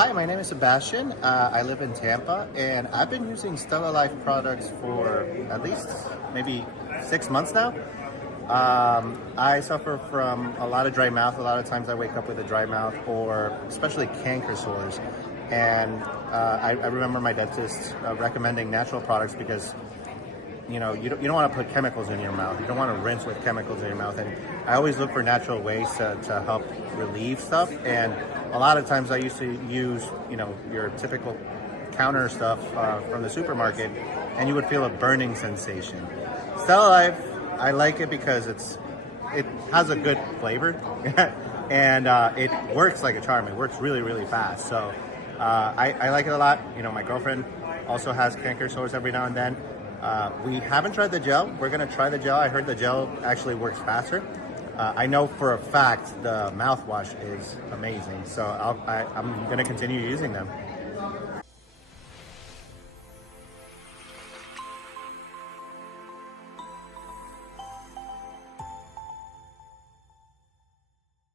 Hi, my name is Sebastian. I live in Tampa, and I've been using StellaLife products for at least maybe 6 months now. I suffer from a lot of dry mouth. A lot of times I wake up with a dry mouth, or especially canker sores. And I remember my dentist recommending natural products because you don't want to put chemicals in your mouth. You don't want to rinse with chemicals in your mouth. And I always look for natural ways to help relieve stuff. And a lot of times I used to use, your typical counter stuff from the supermarket, and you would feel a burning sensation. StellaLife, I like it because it has a good flavor and it works like a charm. It works really, really fast. So I like it a lot. My girlfriend also has canker sores every now and then. We haven't tried the gel. We're gonna try the gel. I heard the gel actually works faster. I know for a fact the mouthwash is amazing, so I'm gonna continue using them.